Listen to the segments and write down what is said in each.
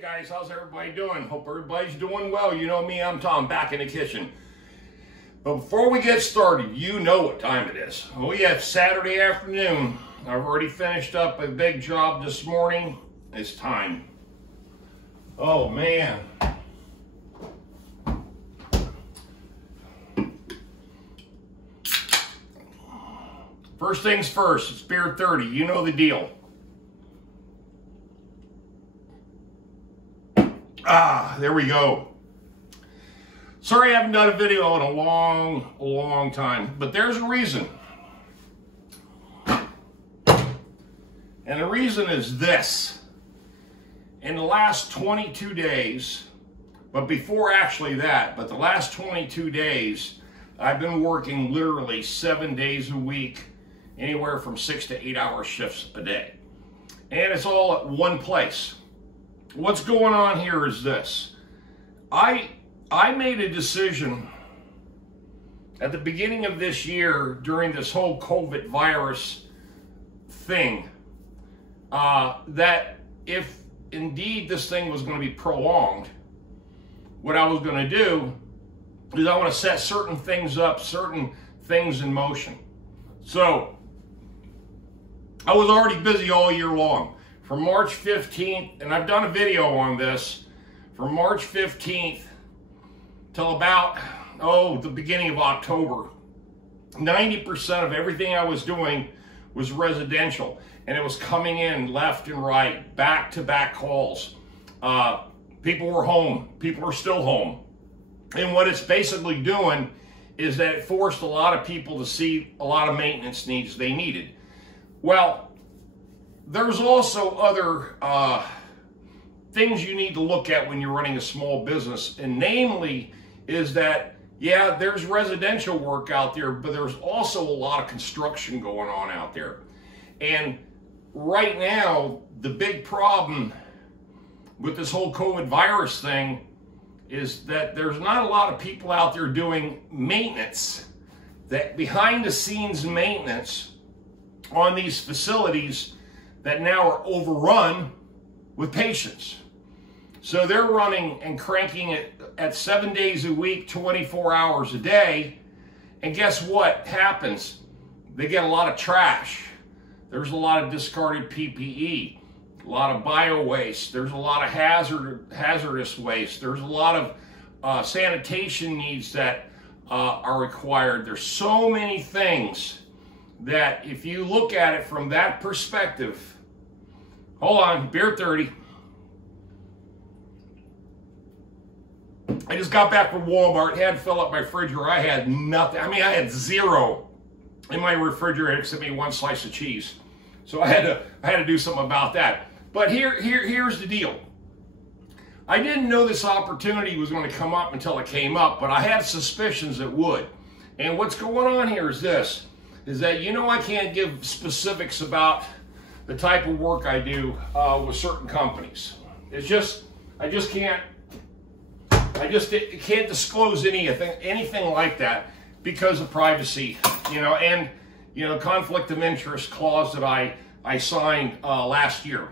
Guys, how's everybody doing? Hope everybody's doing well. You know me, I'm Tom, back in the kitchen. But before we get started, you know what time it is. Oh yeah, it's Saturday afternoon. I've already finished up a big job this morning. It's time. Oh man. First things first, it's beer 30. You know the deal. There we go. Sorry I haven't done a video in a long time, but there's a reason. And the reason is this. In the last 22 days, but before actually that, but the last 22 days, I've been working literally 7 days a week, anywhere from 6 to 8 hour shifts a day. And it's all at one place. What's going on here is this. I made a decision at the beginning of this year during this whole COVID virus thing that if indeed this thing was going to be prolonged, what I was going to do is I want to set certain things up, certain things in motion. So I was already busy all year long. From March 15th, and I've done a video on this, from March 15th till about, the beginning of October, 90% of everything I was doing was residential, and it was coming in left and right, back-to-back calls. People were home, people are still home. And what it's basically doing is that it forced a lot of people to see a lot of maintenance needs they needed. Well, there's also other things you need to look at when you're running a small business, and namely is that, yeah, there's residential work out there, but there's also a lot of construction going on out there. And right now, the big problem with this whole COVID virus thing is that there's not a lot of people out there doing maintenance, that behind the scenes maintenance on these facilities that now are overrun with patients. So they're running and cranking it at 7 days a week, 24 hours a day. And guess what happens? They get a lot of trash. There's a lot of discarded PPE, a lot of bio waste. There's a lot of hazardous waste. There's a lot of sanitation needs that are required. There's so many things that if you look at it from that perspective, hold on, beer 30. I just got back from Walmart, had to fill up my refrigerator. I had nothing. I mean, I had zero in my refrigerator except maybe one slice of cheese. So I had to do something about that. But here's the deal. I didn't know this opportunity was going to come up until it came up, but I had suspicions it would. And what's going on here is this, is that, you know, I can't give specifics about the type of work I do with certain companies. It's just, I just can't disclose anything like that because of privacy, you know, and, you know, conflict of interest clause that I signed last year.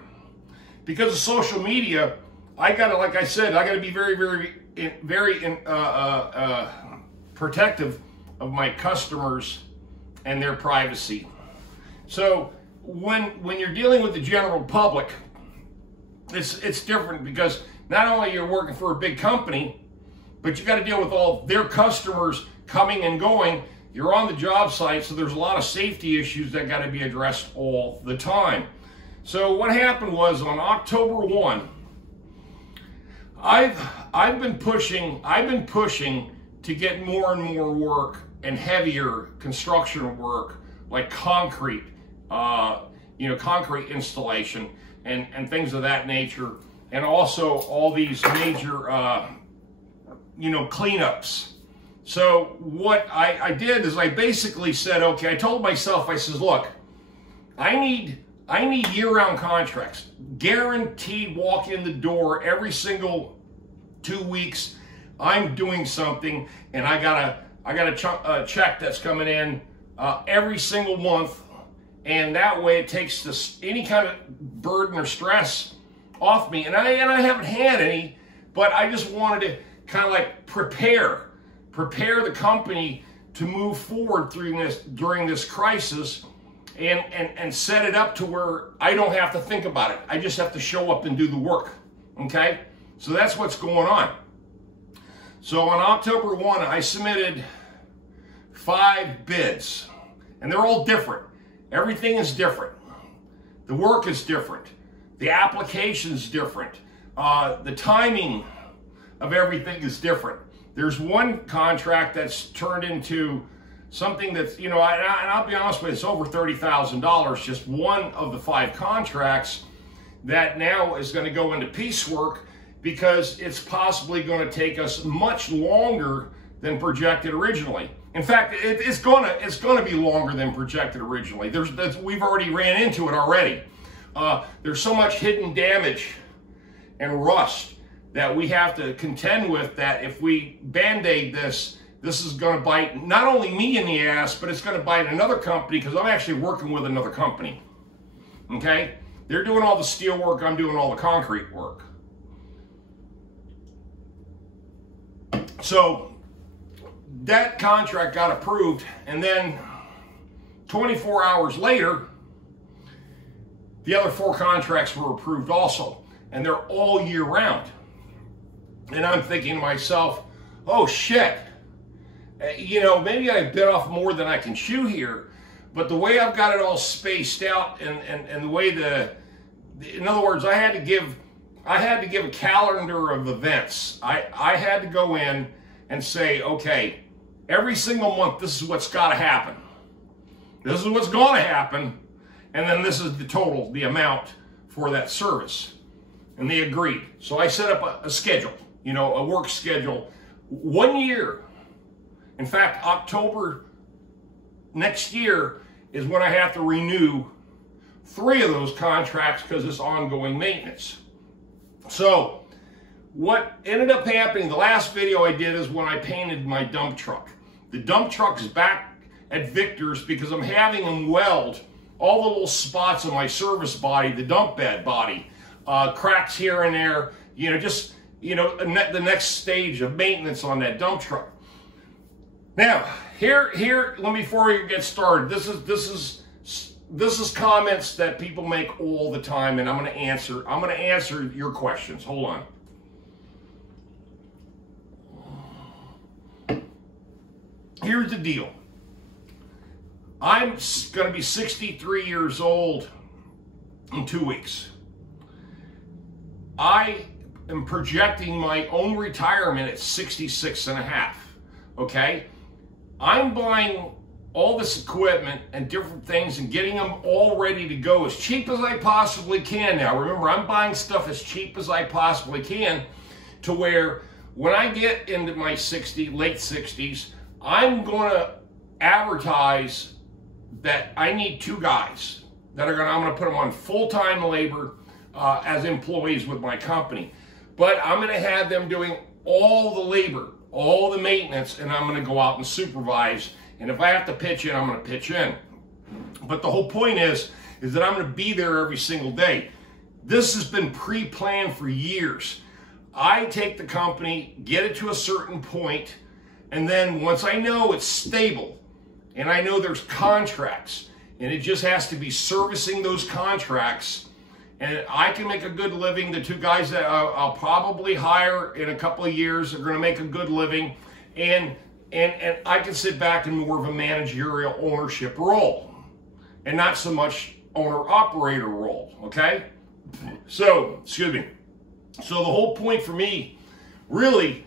Because of social media, I gotta, like I said, I gotta be very protective of my customers and their privacy. So when you're dealing with the general public, it's different because not only you're working for a big company, but you got to deal with all their customers coming and going. You're on the job site, so there's a lot of safety issues that got to be addressed all the time. So what happened was on October 1, I've been pushing to get more and more work and heavier construction work like concrete, concrete installation and things of that nature, and also all these major, cleanups. So what I did is I basically said, okay, I told myself, I says, look, I need year-round contracts, guaranteed walk in the door every single 2 weeks. I'm doing something, and I got a check that's coming in every single month, and that way it takes any kind of burden or stress off me, and I haven't had any, but I just wanted to kind of like prepare the company to move forward during this crisis, and set it up to where I don't have to think about it. I just have to show up and do the work. Okay, so that's what's going on. So on October 1, I submitted 5 bids, and they're all different. Everything is different. The work is different. The application is different. The timing of everything is different. There's one contract that's turned into something that's, and I'll be honest with you, it's over $30,000, just one of the 5 contracts that now is going to go into piecework because it's possibly going to take us much longer than projected originally. In fact, it's going to be longer than projected originally. We've already ran into it already. There's so much hidden damage and rust that we have to contend with, that if we band-aid this is going to bite not only me in the ass, but it's going to bite another company, because I'm actually working with another company. Okay? They're doing all the steel work, I'm doing all the concrete work. So that contract got approved, and then 24 hours later, the other 4 contracts were approved also, and they're all year round. And I'm thinking to myself, oh shit, maybe I bit off more than I can chew here, but the way I've got it all spaced out, and the way in other words, I had to give a calendar of events. I had to go in and say, okay, every single month, this is what's got to happen. This is what's going to happen, and then this is the amount for that service. And they agreed. So I set up a schedule, a work schedule, 1 year. In fact, October next year is when I have to renew 3 of those contracts because it's ongoing maintenance. So what ended up happening, the last video I did is when I painted my dump truck. The dump truck is back at Victor's because I'm having them weld all the little spots on my service body, the dump bed body, cracks here and there, the next stage of maintenance on that dump truck. Now, here, let me, before we get started, this is comments that people make all the time, and I'm going to answer your questions. Hold on. Here's the deal. I'm going to be 63 years old in 2 weeks. I am projecting my own retirement at 66 and a half. Okay? I'm buying all this equipment and different things and getting them all ready to go as cheap as I possibly can now. Remember, I'm buying stuff as cheap as I possibly can, to where when I get into my late 60s, I'm going to advertise that I need 2 guys that I'm going to put them on full-time labor as employees with my company. But I'm going to have them doing all the labor, all the maintenance, and I'm going to go out and supervise. And if I have to pitch in, I'm going to pitch in. But the whole point is that I'm going to be there every single day. This has been pre-planned for years. I take the company, get it to a certain point, and then once I know it's stable, and I know there's contracts, and it just has to be servicing those contracts, and I can make a good living. The 2 guys that I'll probably hire in a couple of years are going to make a good living, and I can sit back in more of a managerial ownership role, and not so much owner-operator role, okay? So, excuse me. So the whole point for me really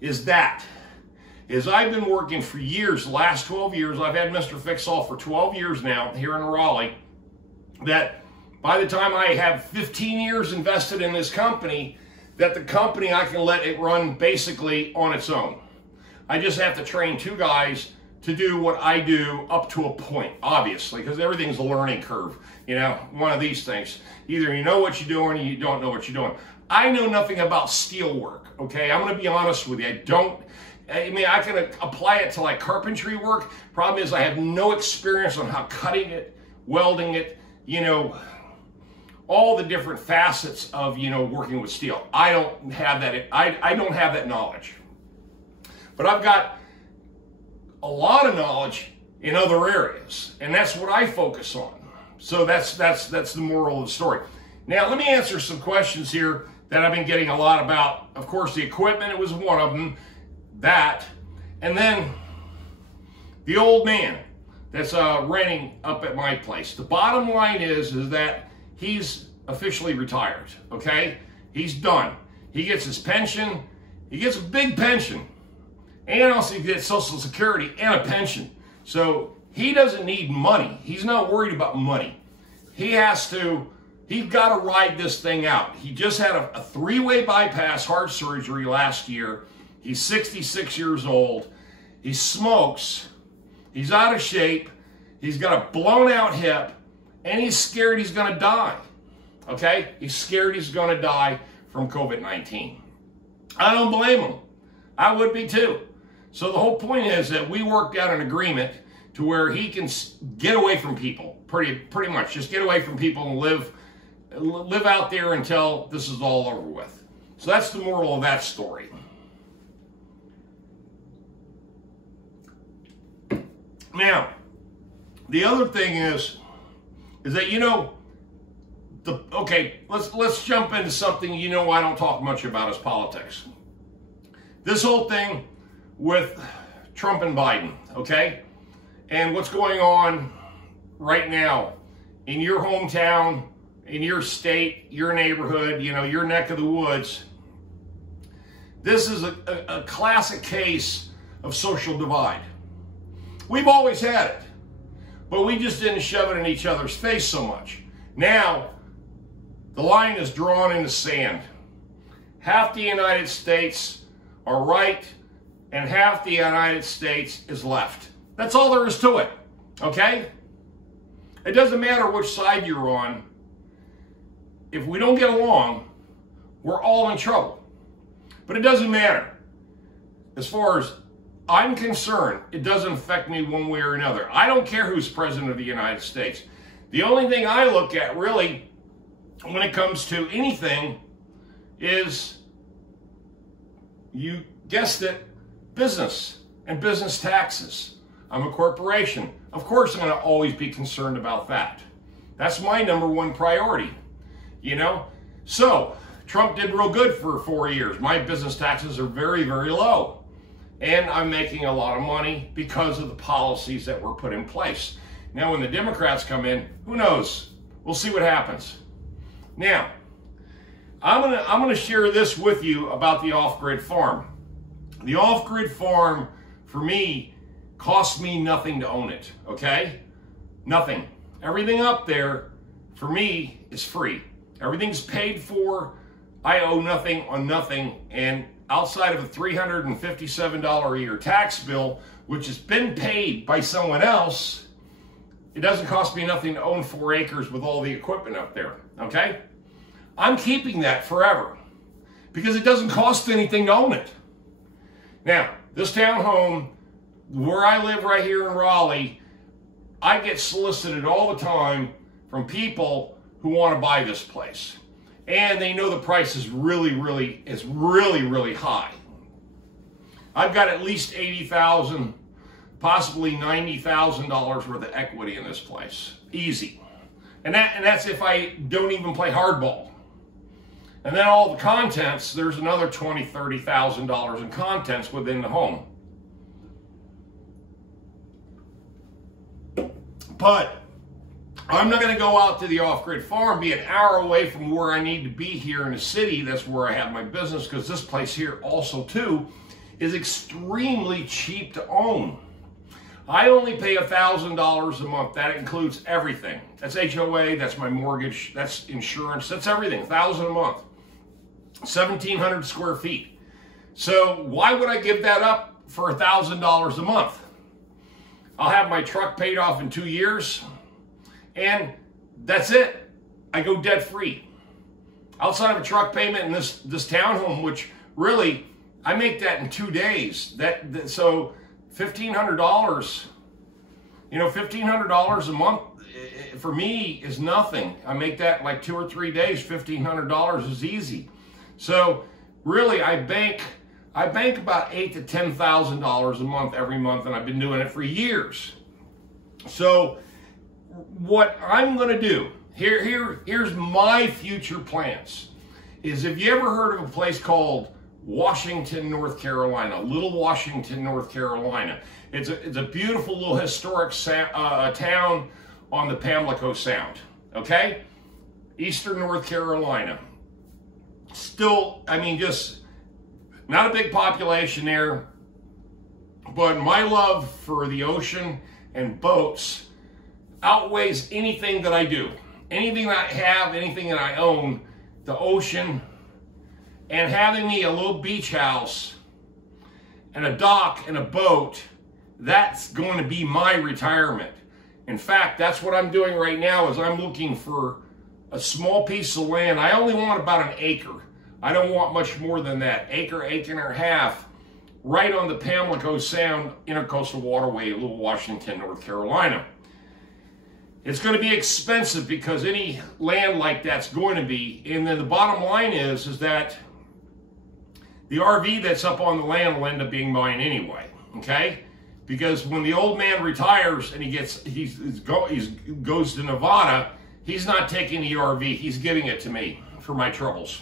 is I've been working for years, the last 12 years, I've had Mr. Fix-All for 12 years now here in Raleigh, that by the time I have 15 years invested in this company, that the company, I can let it run basically on its own. I just have to train 2 guys to do what I do up to a point, obviously, because everything's a learning curve, one of these things. Either you know what you're doing or you don't know what you're doing. I know nothing about steel work, okay? I'm going to be honest with you. I can apply it to like carpentry work. Problem is I have no experience on how cutting it, welding it, all the different facets of, working with steel. I don't have that. I don't have that knowledge. But I've got a lot of knowledge in other areas, and that's what I focus on. So that's the moral of the story. Now, let me answer some questions here that I've been getting a lot about. Of course, the equipment, it was one of them, that, and then the old man that's renting up at my place. The bottom line is that he's officially retired, okay? He's done. He gets his pension. He gets a big pension. And also he gets Social Security and a pension. So he doesn't need money. He's not worried about money. He's got to ride this thing out. He just had a 3-way bypass heart surgery last year. He's 66 years old. He smokes. He's out of shape. He's got a blown out hip. And he's scared he's going to die. Okay? He's scared he's going to die from COVID-19. I don't blame him. I would be too. So the whole point is that we worked out an agreement to where he can get away from people, pretty much. Just get away from people and live out there until this is all over with. So that's the moral of that story. Now, the other thing is that, okay, let's jump into something I don't talk much about is politics. This whole thing with Trump and Biden, okay? And what's going on right now in your hometown, in your state, your neighborhood, your neck of the woods. This is a classic case of social divide. We've always had it, but we just didn't shove it in each other's face so much. Now, the line is drawn in the sand. Half the United States are right, and half the United States is left. That's all there is to it, okay? It doesn't matter which side you're on. If we don't get along, we're all in trouble. But it doesn't matter. As far as I'm concerned, it doesn't affect me one way or another. I don't care who's president of the United States. The only thing I look at, really, when it comes to anything is, you guessed it, business and business taxes. I'm a corporation. Of course, I'm going to always be concerned about that. That's my number one priority, So, Trump did real good for 4 years. My business taxes are very, very low. And I'm making a lot of money because of the policies that were put in place. Now, when the Democrats come in, who knows? We'll see what happens. Now, I'm gonna share this with you about the off-grid farm. The off-grid farm, for me, costs me nothing to own it, okay? Nothing. Everything up there, for me, is free. Everything's paid for. I owe nothing on nothing. And outside of a $357 a year tax bill, which has been paid by someone else, it doesn't cost me nothing to own 4 acres with all the equipment up there, okay? I'm keeping that forever because it doesn't cost anything to own it. Now, this townhome, where I live right here in Raleigh, I get solicited all the time from people who want to buy this place. And they know the price is really, really high. I've got at least $80,000, possibly $90,000 worth of equity in this place. Easy. And that's if I don't even play hardball. And then all the contents, there's another $20,000, $30,000 in contents within the home. But I'm not going to go out to the off-grid farm, be an hour away from where I need to be here in the city. That's where I have my business, because this place here also, too, is extremely cheap to own. I only pay $1,000 a month. That includes everything. That's HOA, that's my mortgage, that's insurance, that's everything. $1,000 a month. 1,700 square feet. So why would I give that up for $1,000 a month? I'll have my truck paid off in 2 years, and that's it. I go debt free. Outside of a truck payment in this townhome, which really I make that in 2 days. So $1,500, $1,500 a month for me is nothing. I make that in like 2 or 3 days. $1,500 is easy. So really, I bank about $8,000 to $10,000 a month every month, and I've been doing it for years. So what I'm going to do, here's my future plans, is if you ever heard of a place called Washington, North Carolina, Little Washington, North Carolina. It's a beautiful little historic town on the Pamlico Sound, okay? Eastern North Carolina. Still, I mean, just not a big population there, but my love for the ocean and boats outweighs anything that I do. Anything that I have, anything that I own, the ocean, and having me a little beach house and a dock and a boat, that's going to be my retirement. In fact, that's what I'm doing right now, is I'm looking for a small piece of land. I only want about an acre. I don't want much more than that. Acre and a half, right on the Pamlico Sound Intercoastal Waterway, Little Washington, North Carolina. It's going to be expensive because any land like that's going to be. And then the bottom line is that the RV that's up on the land will end up being mine anyway, okay? Because when the old man retires and he goes to Nevada, he's not taking the RV, he's giving it to me for my troubles.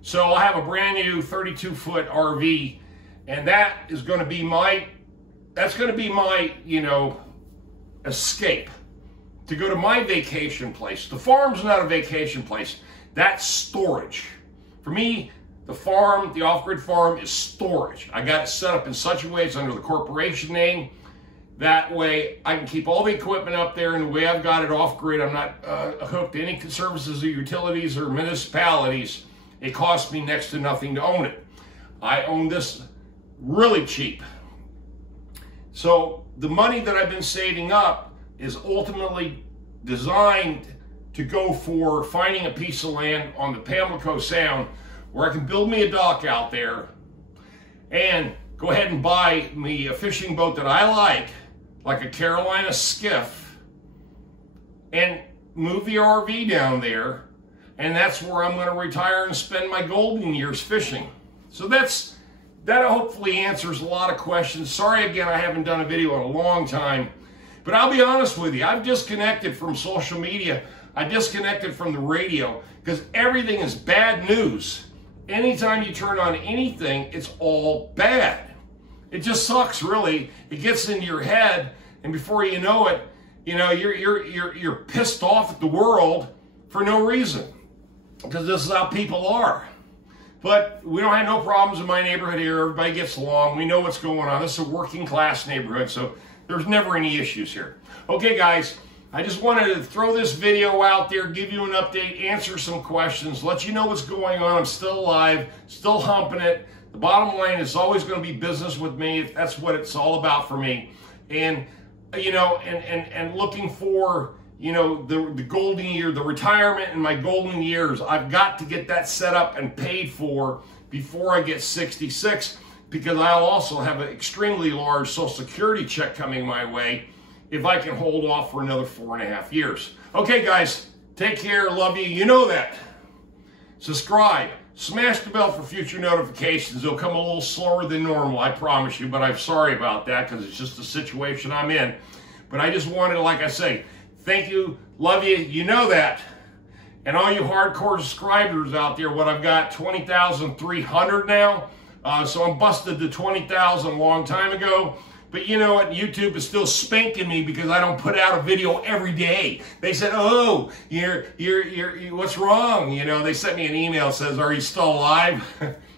So I'll have a brand new 32-foot RV, and that is going to be my, you know, escape to go to my vacation place. The farm's not a vacation place, that's storage. For me, the farm, the off-grid farm, is storage. I got it set up in such a way it's under the corporation name. That way I can keep all the equipment up there, and the way I've got it off-grid, I'm not hooked to any services or utilities or municipalities. It costs me next to nothing to own it. I own this really cheap. So the money that I've been saving up is ultimately designed to go for finding a piece of land on the Pamlico Sound where I can build me a dock out there and go ahead and buy me a fishing boat that I like a Carolina skiff, and move the RV down there, and that's where I'm going to retire and spend my golden years fishing. So that hopefully answers a lot of questions. Sorry again, I haven't done a video in a long time, but I'll be honest with you, I've disconnected from social media. I disconnected from the radio because everything is bad news. Anytime you turn on anything, it's all bad. It just sucks, really. It gets into your head, and before you know it, you know, you're pissed off at the world for no reason, because this is how people are. But we don't have no problems in my neighborhood here. Everybody gets along. We know what's going on. This is a working class neighborhood, so there's never any issues here. Okay, guys, I just wanted to throw this video out there, give you an update, answer some questions, let you know what's going on. I'm still alive, still humping it. The bottom line is always going to be business with me. That's what it's all about for me. And, you know, and looking for, you know, the golden year, the retirement in my golden years. I've got to get that set up and paid for before I get 66, because I'll also have an extremely large Social Security check coming my way if I can hold off for another 4.5 years. Okay, guys, take care, love you, you know that. Subscribe, smash the bell for future notifications. They'll come a little slower than normal, I promise you, but I'm sorry about that because it's just the situation I'm in. But I just wanted to, like I say, thank you, love you, you know that. And all you hardcore subscribers out there, what I've got, 20,300 now. So I'm busted to 20,000 a long time ago. But you know what? YouTube is still spanking me because I don't put out a video every day. They said, "Oh, you're what's wrong?" You know, they sent me an email that says, "Are you still alive?"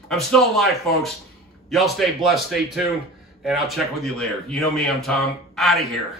I'm still alive, folks. Y'all stay blessed, stay tuned, and I'll check with you later. You know me, I'm Tom. Out of here.